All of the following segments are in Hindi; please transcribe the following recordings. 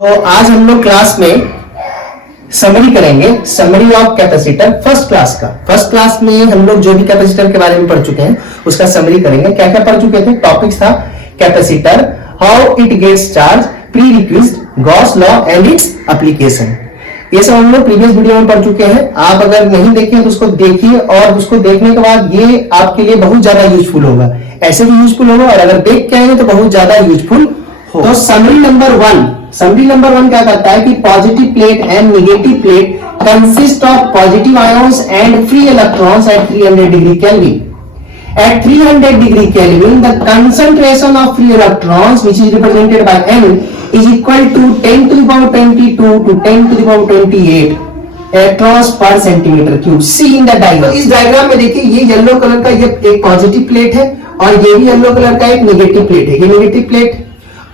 तो आज हम लोग क्लास में समरी करेंगे, summary of capacitor first class का। फर्स्ट क्लास में हम लोग जो भी कैपेसिटर के बारे में पढ़ चुके हैं उसका समरी करेंगे। क्या क्या पढ़ चुके थे? टॉपिक्स था capacitor, how it gets charge, pre request, Gauss law and its application. ये सब हम लोग प्रीवियस वीडियो में पढ़ चुके हैं। आप अगर नहीं देखे तो उसको देखिए और उसको देखने के बाद ये आपके लिए बहुत ज्यादा यूजफुल होगा। ऐसे भी यूजफुल होगा और अगर देख के आएंगे तो बहुत ज्यादा यूजफुल हो। तो समरी नंबर वन क्या कहता है कि positive plate and negative plate consist of positive ions and free electrons at 300 degree kelvin. At 300 degree Kelvin, the concentration of free electrons, which is represented by N, is equal to 10 to the power 22 to 10 to the power 28 electrons per centimeter cube. See in the diagram. तो इस डायग्राम में देखिए, ये येलो कलर का ये एक पॉजिटिव प्लेट है और ये भी येलो कलर का एक नेगेटिव प्लेट है। ये नेगेटिव प्लेट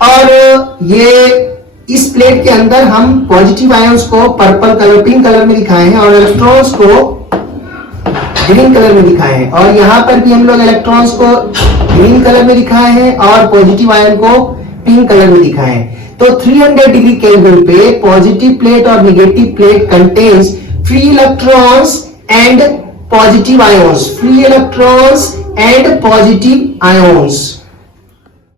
और ये इस प्लेट के अंदर हम पॉजिटिव आयंस को पर्पल कलर, पिंक कलर में दिखाए हैं और इलेक्ट्रॉन्स को ग्रीन कलर में दिखाए हैं। और यहाँ पर भी हम लोग इलेक्ट्रॉन्स को ग्रीन कलर में दिखाए हैं और पॉजिटिव आयन को पिंक कलर में दिखाए हैं। तो 300 डिग्री केल्विन पे पॉजिटिव प्लेट और negative plate contains free electrons and positive ions, free electrons and positive ions.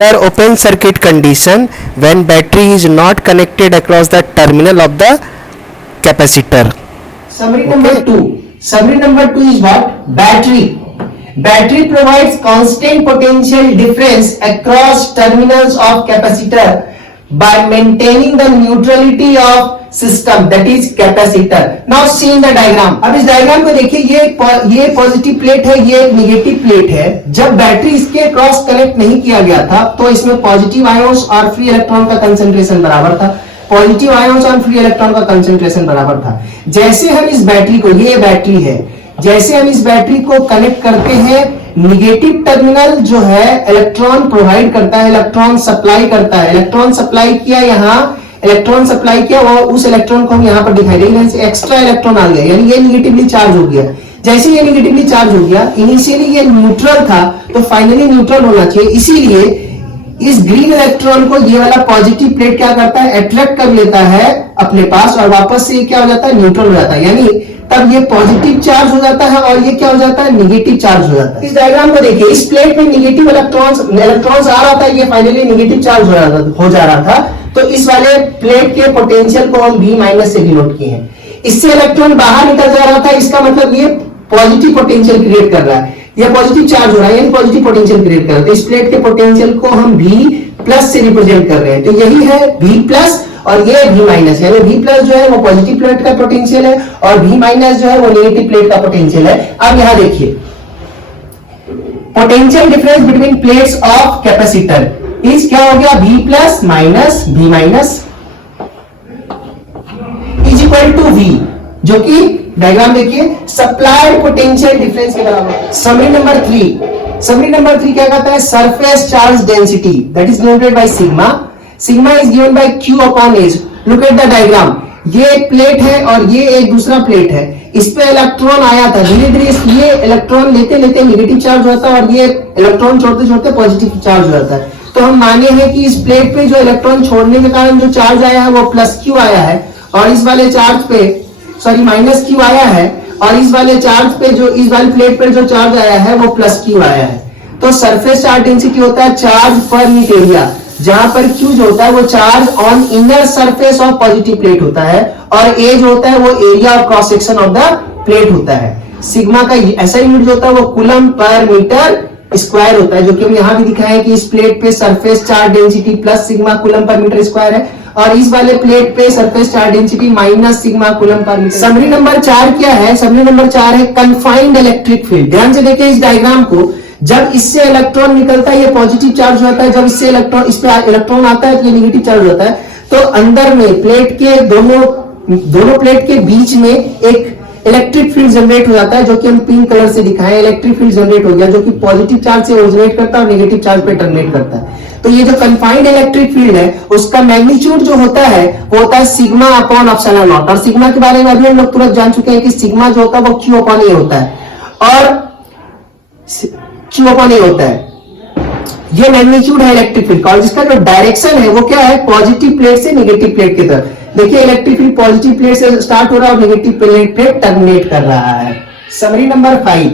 Open circuit condition when battery is not connected across the terminal of the capacitor. Summary number two. Summary number two is what? Battery. Battery provides constant potential difference across terminals of capacitor by maintaining the neutrality of system, that is capacitor. Now see in the diagram. अब इस डायग्राम को देखिए, ये पॉजिटिव प्लेट है, ये नेगेटिव प्लेट है। जब बैटरी इसके क्रॉस कनेक्ट नहीं किया गया था तो इसमें पॉजिटिव आयंस और फ्री इलेक्ट्रॉन का कंसंट्रेशन बराबर था। पॉजिटिव आयंस और फ्री इलेक्ट्रॉन का कंसंट्रेशन बराबर था। जैसे हम इस बैटरी को, ये बैटरी है, जैसे हम इस बैटरी को कनेक्ट करते हैं, नेगेटिव टर्मिनल जो है इलेक्ट्रॉन प्रोवाइड करता है, इलेक्ट्रॉन सप्लाई करता है। इलेक्ट्रॉन सप्लाई किया, यहाँ इलेक्ट्रॉन सप्लाई किया और उस इलेक्ट्रॉन को हम यहाँ पर दिखाई देंगे, एक्स्ट्रा इलेक्ट्रॉन आ गया, यानी ये नेगेटिवली चार्ज हो गया। जैसे ये नेगेटिवली चार्ज हो गया, इनिशियली ये न्यूट्रल था तो फाइनली न्यूट्रल होना चाहिए। इसीलिए इस ग्रीन इलेक्ट्रॉन को ये वाला पॉजिटिव प्लेट क्या करता है, अट्रैक्ट कर लेता है अपने पास और वापस से क्या हो जाता है, न्यूट्रल हो जाता है। यानी तब ये पॉजिटिव चार्ज हो जाता है और ये क्या हो जाता है, नेगेटिव चार्ज हो जाता है। इस डायग्राम को देखिए, इस प्लेट में नेगेटिव इलेक्ट्रॉन्स आ रहा था, ये फाइनली नेगेटिव चार्ज हो जा रहा था। तो इस वाले प्लेट के पोटेंशियल को हम V- से डिनोट किए हैं। इससे इलेक्ट्रॉन बाहर निकल जा रहा था, इसका मतलब ये पॉजिटिव पोटेंशियल क्रिएट कर रहा है, ये पॉजिटिव चार्ज हो रहा है, यानी पॉजिटिव पोटेंशियल क्रिएट कर रहा है। तो इस प्लेट के पोटेंशियल को हम V+ से रिप्रेजेंट कर रहे हैं। तो यही है V+ और ये V-, यानी V+ जो है वो पॉजिटिव प्लेट का पोटेंशियल है और V- जो है वो नेगेटिव प्लेट का पोटेंशियल है। अब यहां देखिए, potential difference between plates of capacitor is क्या हो गया, V+ minus V- is equal to V, जो कि डायग्राम देखिए सप्लाइड पोटेंशियल डिफरेंस के बराबर। समरी नंबर थ्री क्या कहता है, surface charge density that is denoted by sigma. Sigma is given by Q upon A. Look at the diagram, ये एक प्लेट है और ये एक दूसरा प्लेट है। इस पे इलेक्ट्रॉन आया था, धीरे धीरे ये इलेक्ट्रॉन लेते लेते नेगेटिव चार्ज होता है और ये इलेक्ट्रॉन छोड़ते छोड़ते पॉजिटिव चार्ज हो जाता है। तो हम माने हैं कि इस प्लेट पे जो इलेक्ट्रॉन छोड़ने के कारण जो चार्ज आया है वो +Q आया है और इस वाले चार्ज पे -Q आया है और इस वाले चार्ज पे जो इस वाली प्लेट पे जो चार्ज आया है वो +Q आया है। तो सरफेस चार्ज डेंसिटी होता है चार्ज पर यूनिट एरिया, जहां पर Q जो होता है वो charge on inner surface of positive plate होता है और A जो होता है वो area of cross section of the plate होता है। सिग्मा का ऐसा यूनिट जो होता है वो कूलम पर मीटर स्क्वायर होता है, जो कि हम यहाँ भी दिखाया है कि इस प्लेट पे surface charge density +σ coulomb per metre square है और इस वाले प्लेट पे surface charge density -σ coulomb per metre. Summary number 4 क्या है, समरी नंबर 4 है कन्फाइंड इलेक्ट्रिक फील्ड। ध्यान से देखिए इस डायग्राम को, जब इससे इलेक्ट्रॉन निकलता है ये पॉजिटिव चार्ज होता है, जब इससे इस पे इलेक्ट्रॉन आता है तो ये नेगेटिव चार्ज होता है। तो अंदर में प्लेट के दोनों प्लेट के बीच में एक इलेक्ट्रिक फील्ड जनरेट हो जाता है, जो कि हम पिंक कलर से दिखाएं। इलेक्ट्रिक फील्ड जनरेट हो गया जो कि पॉजिटिव चार्ज से ओरिजिनेट करता है और नेगेटिव चार्ज पे टर्मिनेट करता है। तो ये जो कन्फाइंड इलेक्ट्रिक फील्ड है उसका मैग्नीट्यूड जो होता है वो होता है सिग्मा अपॉन एप्सिलॉन नॉट। और सिग्मा के बारे में अभी हम लोग तुरंत जान चुके हैं कि सिग्मा जो होता है वो Q/A होता है और Q/A होता है। ये मैग्नीट्यूड है इलेक्ट्रिक फील्ड का, और जिसका जो डायरेक्शन है वो क्या है, पॉजिटिव प्लेट से नेगेटिव प्लेट की तरफ। देखिए इलेक्ट्रिक फील्ड पॉजिटिव प्लेट से स्टार्ट हो रहा है और नेगेटिव प्लेट पे टर्मिनेट कर रहा है। समरी नंबर 5,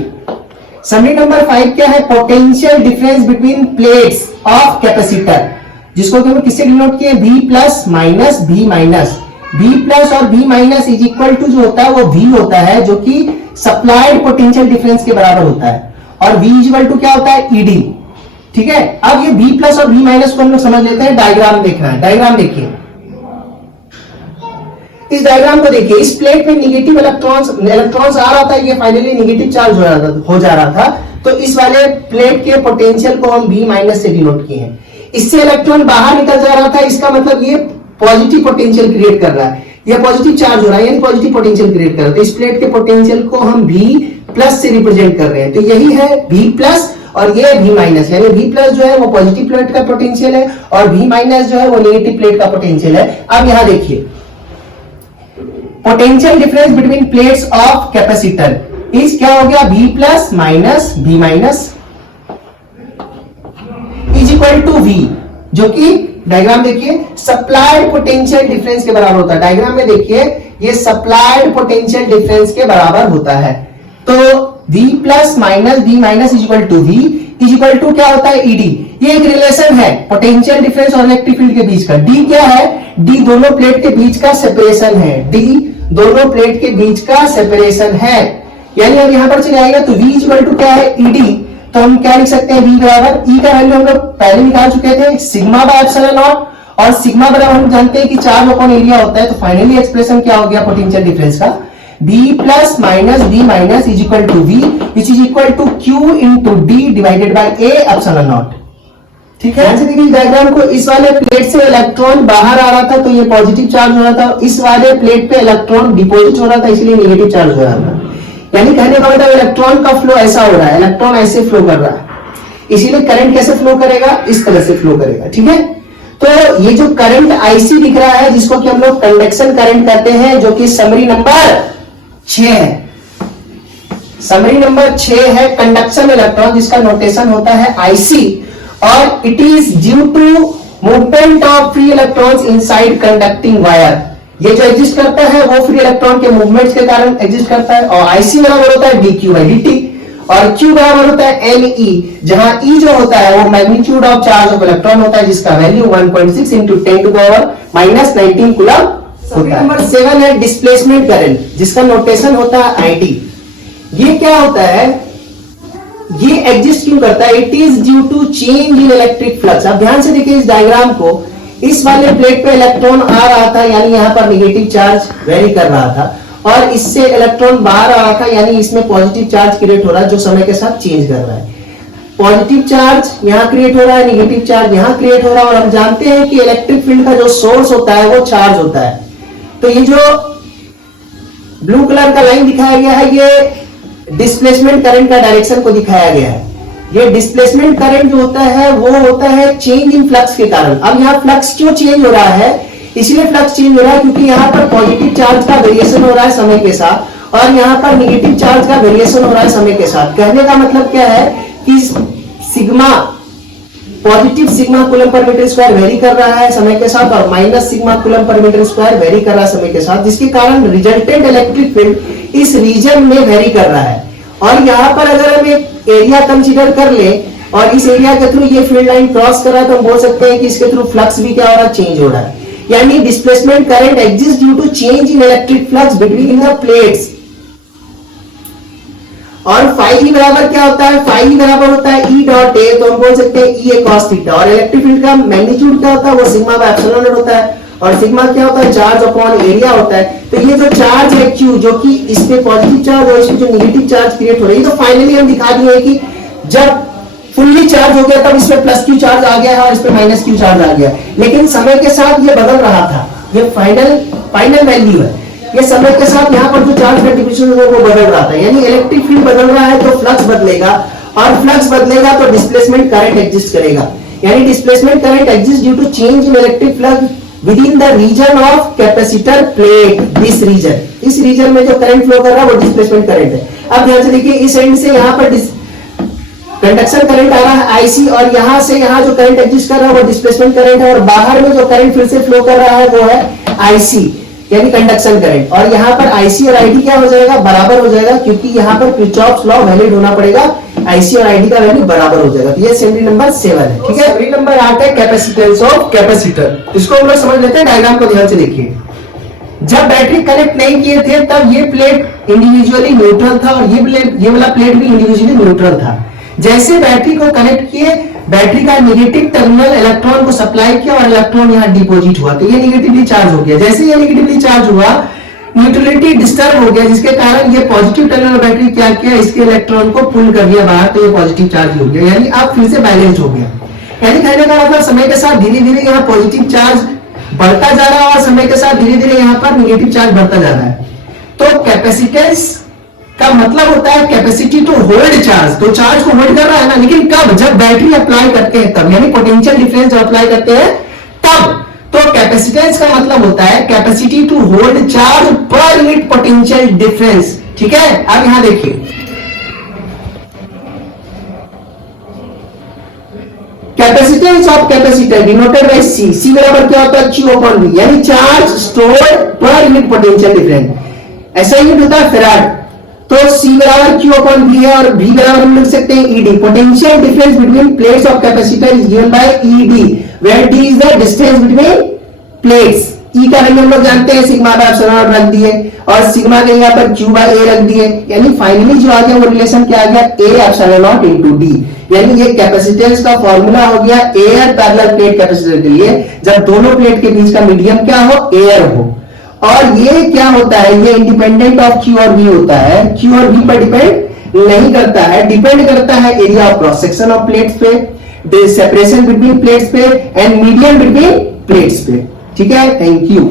समरी नंबर 5 क्या है, potential difference between plates of capacitor, जिसको कि हम किससे डिनोट किए, V plus minus V minus. V plus और V minus is equal to जो होता है वो V होता है, जो कि सप्लाइड पोटेंशियल डिफरेंस के बराबर होता है, और V इज इक्वल टू क्या होता है, ED। ठीक है, अब ये V प्लस और V माइनस को हम लोग समझ लेते हैं। डायग्राम देखना है, डायग्राम देखिए, इस डायग्राम को देखिए। इस प्लेट में नेगेटिव इलेक्ट्रॉन्स आ रहा था, ये फाइनली नेगेटिव चार्ज हो जा रहा था, तो इस वाले प्लेट के पोटेंशियल को हम V माइनस से डिनोट किए हैं। इससे इलेक्ट्रॉन बाहर निकल जा रहा था, इसका मतलब ये पॉजिटिव पोटेंशियल क्रिएट कर रहा है, ये पॉजिटिव चार्ज हो रहा है, यानी पॉजिटिव पोटेंशियल क्रिएट कर रहा है। तो इस प्लेट के पोटेंशियल को हम V प्लस से रिप्रेजेंट कर रहे हैं, तो यही है V प्लस और ये V माइनस, यानी V प्लस जो है वो पॉजिटिव प्लेट का पोटेंशियल है और V माइनस जो है वो नेगेटिव प्लेट का पोटेंशियल है। अब यहां देखिए, potential difference between plates of capacitor is क्या हो गया, V plus minus V minus is equal to V, जो कि डायग्राम देखिए सप्लाइड पोटेंशियल डिफरेंस के बराबर होता है। डायग्राम में देखिए ये सप्लाइड पोटेंशियल डिफरेंस के बराबर होता है। तो V plus minus V minus is equal to V is equal to क्या होता है, ED। ये एक रिलेशन है पोटेंशियल डिफरेंस और इलेक्ट्रिक फील्ड के बीच का। D क्या है, D दोनों प्लेट के बीच का सेपरेशन है, D दोनों प्लेट के बीच का सेपरेशन है, यानी अब यहां पर चले आएगा तो V इज इक्वल टू क्या है, ED। तो हम क्या लिख सकते हैं, V बराबर E का वैल्यू हम लोग पहले निकाल चुके थे, सिग्मा बाय एप्सिलॉन नॉट, और सिग्मा बराबर हम जानते हैं कि चार्ज अपॉन एरिया होता है। तो फाइनली एक्सप्रेशन क्या हो गया पोटेंशियल डिफरेंस का, V plus minus V minus is equal to V which is equal to Q into D divided by A epsilon naught. ठीक है, ऐसे देखिए डायग्राम को, इस वाले प्लेट से इलेक्ट्रॉन बाहर आ रहा था तो ये पॉजिटिव चार्ज हो रहा था, इस वाले प्लेट पे इलेक्ट्रॉन डिपॉजिट हो रहा था इसलिए नेगेटिव चार्ज हो रहा था। यानी कहने का मतलब इलेक्ट्रॉन का फ्लो ऐसा हो रहा है, इलेक्ट्रॉन ऐसे फ्लो कर रहा है, इसीलिए करंट कैसे फ्लो करेगा, इस तरह से फ्लो करेगा। ठीक है, तो ये जो करंट IC दिख रहा है जिसको कि हम लोग कंडक्शन करंट कहते हैं, जो कि समरी नंबर 6 है। समरी नंबर 6 है कंडक्शन इलेक्ट्रॉन, जिसका नोटेशन होता है IC, और it is due to movement of free electrons inside conducting wire. ये जो एग्जिस्ट करता है वो फ्री इलेक्ट्रॉन के मूवमेंट्स के कारण एग्जिस्ट करता है, और IC बराबर होता है dq by dt, और Q बराबर होता है ME, जहां E जो होता है वो magnitude of charge of electron होता है, जिसका value 1.6 into 10 to power minus 19 coulomb होता है। नंबर 7 है डिस्प्लेसमेंट करंट, जिसका नोटेशन होता है ID। ये क्या होता है, ये एग्जिस्ट क्यों करता है, it is due to change in electric flux. अब ध्यान से देखिए इस डायग्राम को, इस वाले प्लेट पे इलेक्ट्रॉन आ रहा था, यानी यहाँ पर नेगेटिव चार्ज वेरी कर रहा था, और इससे इलेक्ट्रॉन बाहर आ रहा था, यानी इसमें पॉजिटिव चार्ज क्रिएट हो रहा है, जो समय के साथ चेंज कर रहा है। पॉजिटिव चार्ज यहाँ क्रिएट हो रहा है, नेगेटिव चार्ज यहाँ क्रिएट हो रहा है, और हम जानते हैं कि इलेक्ट्रिक फील्ड का जो सोर्स होता है वो चार्ज होता है। तो ये जो ब्लू कलर का लाइन दिखाया गया है, ये डिस्प्लेसमेंट करंट का डायरेक्शन को दिखाया गया है। ये डिस्प्लेसमेंट करंट जो होता है वो होता है चेंज इन फ्लक्स के कारण। अब यहाँ फ्लक्स क्यों चेंज हो रहा है, इसलिए फ्लक्स चेंज हो रहा है क्योंकि यहाँ पर पॉजिटिव चार्ज का वेरिएशन हो रहा है समय के साथ, और यहाँ पर नेगेटिव चार्ज का वेरिएशन हो रहा है समय के साथ। कहने का मतलब क्या है कि sigma, positive sigma coulomb per metre square vary कर रहा है समय के साथ, और minus sigma coulomb per metre square vary कर रहा है समय के साथ, जिसके कारण रिजल्टेंट इलेक्ट्रिक फील्ड इस रीजन में वेरी कर रहा है। और यहाँ पर अगर हम एक एरिया कंसीडर कर ले और इस एरिया के थ्रू ये फील्ड लाइन क्रॉस कर रहा है, तो हम बोल सकते हैं कि इसके थ्रू फ्लक्स भी क्या हो रहा है, चेंज हो रहा है। यानी displacement current exist due to change in electric flux between the plates. और फाई ई बराबर क्या होता है, फाई ई बराबर होता है E डॉट A, तो हम बोल सकते हैं E A cos थीटा। और इलेक्ट्रिक फील्ड का मैग्नीट्यूड क्या होता है, वो सिग्मा बाय एप्सिलॉन नॉट होता है, और सिग्मा क्या होता है, चार्ज अपॉन एरिया होता है। तो ये जो चार्ज है Q, जो कि इस पे पॉजिटिव चार्ज और इस पे जो नेगेटिव चार्ज क्रिएट हो रही है, तो फाइनली हम दिखा दिए कि जब फुल्ली चार्ज हो गया तब इस पे प्लस Q चार्ज आ गया है और इस पे माइनस Q चार्ज आ गया, लेकिन समय के साथ ये बदल रहा था। ये फाइनल वैल्यू है, ये समय के साथ यहाँ पर जो चार्ज का डिस्ट्रीब्यूशन है वो बदल रहा था। यानी इलेक्ट्रिक फील्ड बदल रहा है तो फ्लक्स बदलेगा, और फ्लक्स बदलेगा तो डिस्प्लेसमेंट करंट एग्जिस्ट करेगा। यानी displacement current exist due to change in electric flux within the region of capacitor plate. This region, इस रीजन में जो करंट फ्लो कर रहा है वो डिस्प्लेसमेंट करंट है। अब ध्यान से देखिए, इस एंड से यहाँ पर कंडक्शन करंट आ रहा है आईसी, और यहां से यहां जो करंट एग्जिस्ट कर रहा है वो डिस्प्लेसमेंट करंट है, और बाहर में जो करंट फिर से फ्लो कर रहा है वो है आईसी यानी कंडक्शन करंट। और यहाँ पर आईसी और आईडी क्या हो जाएगा, बराबर हो जाएगा, क्योंकि यहाँ पर किरचॉफ्स लॉ वैलिड होना पड़ेगा, आईसी और आईडी का वैल्यू बराबर हो जाएगा। तो ये समरी नंबर 7 है। ठीक है, समरी नंबर 8 है कैपेसिटेंस ऑफ कैपेसिटर। इसको हम लोग समझ लेते हैं, डायग्राम को ध्यान से देखिए। जब बैटरी कनेक्ट नहीं किए थे तब ये प्लेट इंडिविजुअली न्यूट्रल था और ये वाला प्लेट भी इंडिविजुअली न्यूट्रल था। जैसे बैटरी को कनेक्ट किए, बैटरी का नेगेटिव टर्मिनल इलेक्ट्रॉन को सप्लाई किया और इलेक्ट्रॉन यहां डिपॉजिट हुआ, तो ये नेगेटिवली चार्ज हो गया। जैसे ये नेगेटिवली चार्ज हुआ, न्यूट्रलिटी डिस्टर्ब हो गया, जिसके कारण ये पॉजिटिव टर्मिनल बैटरी क्या किया, इसके इलेक्ट्रॉन को पुल कर दिया बाहर, तो ये पॉजिटिव चार्ज हो गया, यानी अब फिर से बैलेंस हो गया। यानी कहने का मतलब समय के साथ धीरे धीरे यहाँ पॉजिटिव चार्ज बढ़ता जा रहा है और समय के साथ धीरे धीरे यहाँ पर नेगेटिव चार्ज बढ़ता जा रहा है। तो कैपेसिटेंस का मतलब होता है कैपेसिटी टू होल्ड चार्ज, तो चार्ज को होल्ड कर रहा है ना, लेकिन कब, जब बैटरी अप्लाई करते हैं तब, यानी पोटेंशियल डिफरेंस जब अप्लाई करते हैं तब। तो कैपेसिटेंस का मतलब होता है capacity to hold charge per unit potential difference. ठीक है, अब यहां देखिए, capacitance of capacitor denoted by C. C बराबर क्या होता है, Q अपॉन V, यानी charge stored per unit potential difference. ऐसा यूनिट होता है फैराड, तो C बराबर Q अपॉन V है, और V बराबर हम लिख सकते हैं ED। Potential difference between plates of capacitor is given by ED, where D is the distance between plates. E का वैल्यू हम लोग जानते हैं, सिग्मा बाय एप्सिलॉन नॉट रख दिए, और सिग्मा के यहाँ पर Q बाय A रख दिए, यानी फाइनली जो आ गया वो रिलेशन क्या आ गया, A epsilon not into D। यानी ये कैपेसिटेंस का फॉर्मूला हो गया एयर पैरेलल प्लेट कैपेसिटर के लिए, जब दोनों प्लेट के बीच का मीडियम क्या हो, एयर हो। और ये क्या होता है, ये इंडिपेंडेंट ऑफ Q और V होता है, Q और V पर डिपेंड नहीं करता है, डिपेंड करता है area of cross section of plates पे, सेपरेशन बिटवीन प्लेट्स पे, एंड मीडियम बिटवीन प्लेट्स पे। ठीक है, थैंक यू।